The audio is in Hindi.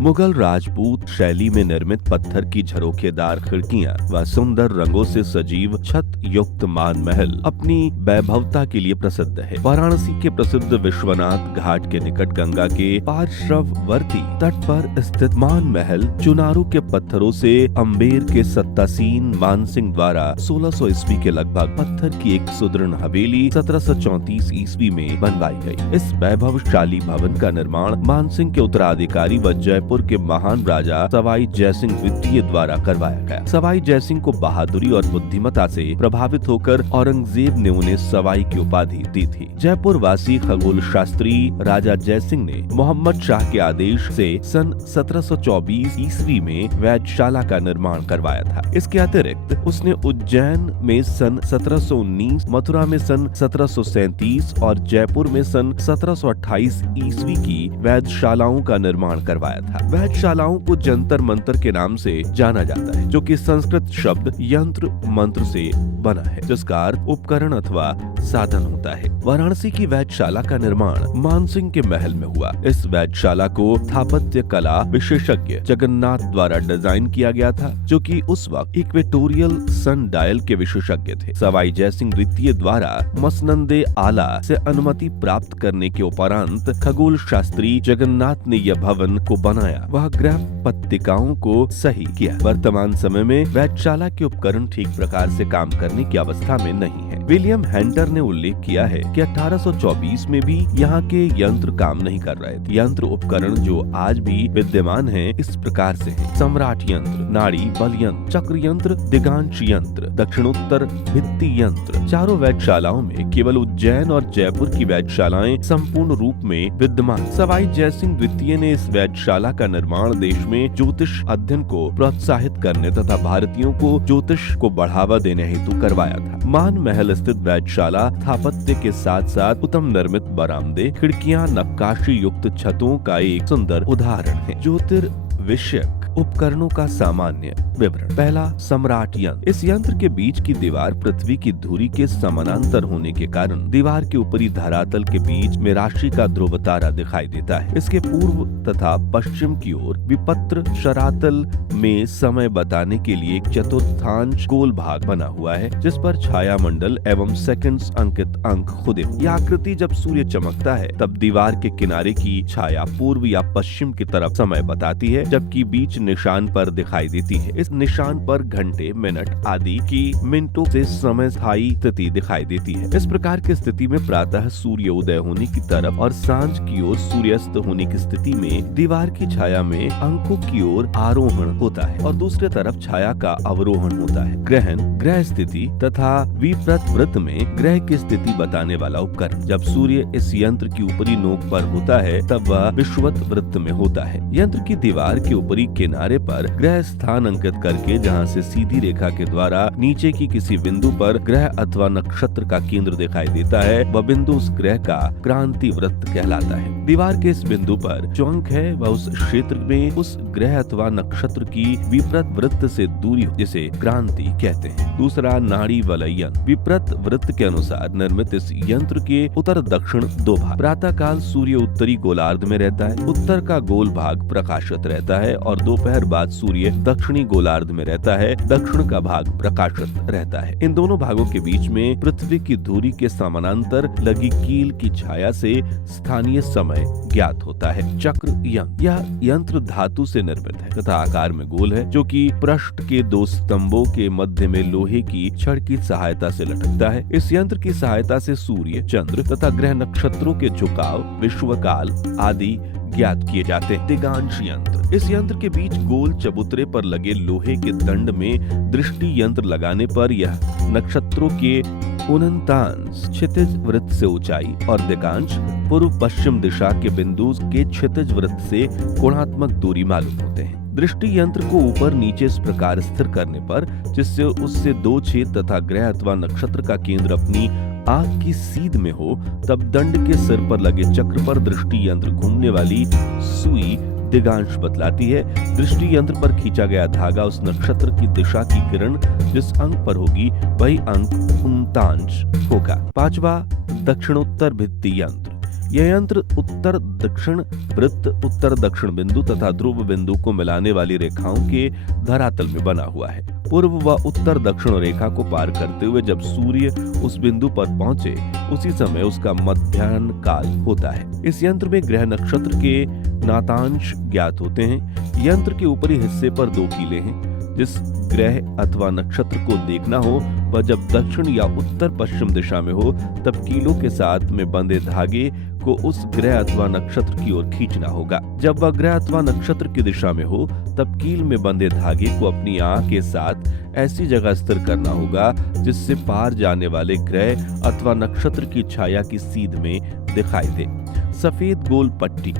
मुगल राजपूत शैली में निर्मित पत्थर की झरोखेदार खिड़कियां व सुंदर रंगों से सजीव छत युक्त मान महल अपनी वैभवता के लिए प्रसिद्ध है। वाराणसी के प्रसिद्ध विश्वनाथ घाट के निकट गंगा के पार्श्ववर्ती तट पर स्थित मान महल चुनारू के पत्थरों से अम्बेर के सत्तासीन मानसिंह द्वारा 1600 ईस्वी के लगभग पत्थर की एक सुदृढ़ हवेली 1734 ईस्वी में बनवाई गई। इस वैभवशाली भवन का निर्माण मानसिंह के उत्तराधिकारी व जयपुर के महान राजा सवाई जयसिंह द्वितीय द्वारा करवाया गया। सवाई जयसिंह को बहादुरी और बुद्धिमत्ता से प्रभावित होकर औरंगजेब ने उन्हें सवाई की उपाधि दी थी। जयपुर वासी खगोल शास्त्री राजा जयसिंह ने मोहम्मद शाह के आदेश से सन 1724 ईस्वी में वैधशाला का निर्माण करवाया था। इसके अतिरिक्त उसने उज्जैन में सन 1719, मथुरा में सन 1737 और जयपुर में सन 1728 ईस्वी की वैधशालाओं का निर्माण करवाया था। वैधशालाओं को जंतर मंतर के नाम से जाना जाता है, जो कि संस्कृत शब्द यंत्र मंत्र से बना है, जिसका अर्थ उपकरण अथवा साधन होता है। वाराणसी की वैधशाला का निर्माण मानसिंह के महल में हुआ। इस वैधशाला को स्थापत्य कला विशेषज्ञ जगन्नाथ द्वारा डिजाइन किया गया था, जो कि उस वक्त इक्वेटोरियल सन डायल के विशेषज्ञ थे। सवाई जयसिंह द्वितीय द्वारा मसनंदे आला से अनुमति प्राप्त करने के उपरांत खगोल शास्त्री जगन्नाथ ने यह भवन को बनाया। वह ग्रह पत्रिकाओं को सही किया। वर्तमान समय में वैधशाला के उपकरण ठीक प्रकार से काम करने की अवस्था में नहीं है। विलियम हेंटर ने उल्लेख किया है कि 1824 में भी यहाँ के यंत्र काम नहीं कर रहे थे। यंत्र उपकरण जो आज भी विद्यमान हैं इस प्रकार से हैं: सम्राट यंत्र, नाड़ी बल यंत्र, चक्र यंत्र, दिगांश यंत्र, दक्षिणोत्तर भित्ति यंत्र। चारों वैधशालाओं में केवल उज्जैन और जयपुर की वैधशालाएं संपूर्ण रूप में विद्यमान। सवाई जयसिंह द्वितीय ने इस वैधशाला का निर्माण देश में ज्योतिष अध्ययन को प्रोत्साहित करने तथा भारतीयों को ज्योतिष को बढ़ावा देने हेतु करवाया था। मान महल स्थित वैधशाला स्थापत्य के साथ साथ उत्तम निर्मित बरामदे, खिड़कियां, नक्काशी युक्त छतों का एक सुंदर उदाहरण है। ज्योतिर्विषयक उपकरणों का सामान्य विवरण। पहला, सम्राट यंत्र। इस यंत्र के बीच की दीवार पृथ्वी की धुरी के समानांतर होने के कारण दीवार के ऊपरी धरातल के बीच में राशि का ध्रुव तारा दिखाई देता है। इसके पूर्व तथा पश्चिम की ओर विपत्र शरातल में समय बताने के लिए एक चतुर्थांश गोल भाग बना हुआ है, जिस पर छाया मंडल एवं सेकंड्स अंकित अंक खुदे। यह आकृति जब सूर्य चमकता है तब दीवार के किनारे की छाया पूर्व या पश्चिम की तरफ समय बताती है, जबकि बीच निशान पर दिखाई देती है। इस निशान पर घंटे, मिनट आदि की मिनटों से समय स्थायी स्थिति दिखाई देती है। इस प्रकार की स्थिति में प्रातः सूर्य उदय होने की तरफ और सांझ की ओर सूर्यास्त होने की स्थिति में दीवार की छाया में अंकों की ओर आरोहण होता है और दूसरे तरफ छाया का अवरोहण होता है। ग्रहण, ग्रह स्थिति तथा विपरीत वृत्त में ग्रह की स्थिति बताने वाला उपकरण। जब सूर्य इस यंत्र की ऊपरी नोक पर होता है तब वह विषुवत वृत्त में होता है। यंत्र की दीवार के ऊपरी किनारे पर ग्रह स्थान अंकित करके जहां से सीधी रेखा के द्वारा नीचे की किसी बिंदु पर ग्रह अथवा नक्षत्र का केंद्र दिखाई देता है, वह बिंदु उस ग्रह का क्रांति वृत्त कहलाता है। दीवार के इस बिंदु पर जो अंक है वह उस क्षेत्र में उस ग्रह अथवा नक्षत्र की विपरीत वृत्त से दूरी, जिसे क्रांति कहते हैं। दूसरा, नाड़ी वलय यंत्र। विपरीत वृत्त के अनुसार निर्मित इस यंत्र के उत्तर दक्षिण दो भाग। प्रातः काल सूर्य उत्तरी गोलार्ध में रहता है। उत्तर का गोल भाग प्रकाशित रहता है और दोपहर बाद सूर्य दक्षिणी गोलार्ध में रहता है। दक्षिण का भाग प्रकाशित रहता है। इन दोनों भागों के बीच में पृथ्वी की धुरी के समानांतर लगी कील की छाया से स्थानीय समय ज्ञात होता है। चक्र यंत्र। यह यंत्र धातु से निर्मित है तथा आकार में गोल है, जो कि पृष्ठ के दो स्तंभों के मध्य में लोहे की छड़ की सहायता से लटकता है। इस यंत्र की सहायता से सूर्य, चंद्र तथा ग्रह नक्षत्रों के झुकाव, विश्वकाल आदि ज्ञात किए जाते हैं। दिगांश यंत्र। इस यंत्र के बीच गोल चबूतरे पर लगे लोहे के दंड में दृष्टि यंत्र लगाने पर यह नक्षत्रों के 49 क्षितिज वृत्त से ऊंचाई और दिगांश पूर्व पश्चिम दिशा के बिंदु के क्षितिज वृत्त से कोणात्मक दूरी मालूम होते हैं। दृष्टि यंत्र को ऊपर नीचे इस प्रकार स्थिर करने पर जिससे उससे दो छेद तथा ग्रह अथवा नक्षत्र का केंद्र अपनी आंख की सीध में हो, तब दंड के सिर पर लगे चक्र पर दृष्टि यंत्र घूमने वाली सुई दिगांश बतलाती है। दृष्टि यंत्र पर खींचा गया धागा उस नक्षत्र की दिशा की किरण जिस अंक पर होगी वही अंक उन्तांश होगा। पांचवा, दक्षिणोत्तर भित्ति यंत्र। यह यंत्र उत्तर दक्षिण वृत्त, उत्तर दक्षिण बिंदु तथा ध्रुव बिंदु को मिलाने वाली रेखाओं के धरातल में बना हुआ है। पूर्व व उत्तर दक्षिण रेखा को पार करते हुए जब सूर्य उस बिंदु पर पहुंचे, उसी समय उसका मध्याह्न काल होता है। इस यंत्र में ग्रह नक्षत्र के नातांश ज्ञात होते हैं। यंत्र के ऊपरी हिस्से पर 2 कीले हैं। जिस ग्रह अथवा नक्षत्र को देखना हो वह जब दक्षिण या उत्तर पश्चिम दिशा में हो, तब कीलों के साथ में बंधे धागे को उस ग्रह अथवा नक्षत्र की ओर खींचना होगा। जब वह ग्रह अथवा नक्षत्र की दिशा में हो, तब कील में बंधे धागे को अपनी आंख के साथ ऐसी जगह स्थिर करना होगा जिससे पार जाने वाले ग्रह अथवा नक्षत्र की छाया की सीध में दिखाई दे। सफेद गोल पट्टी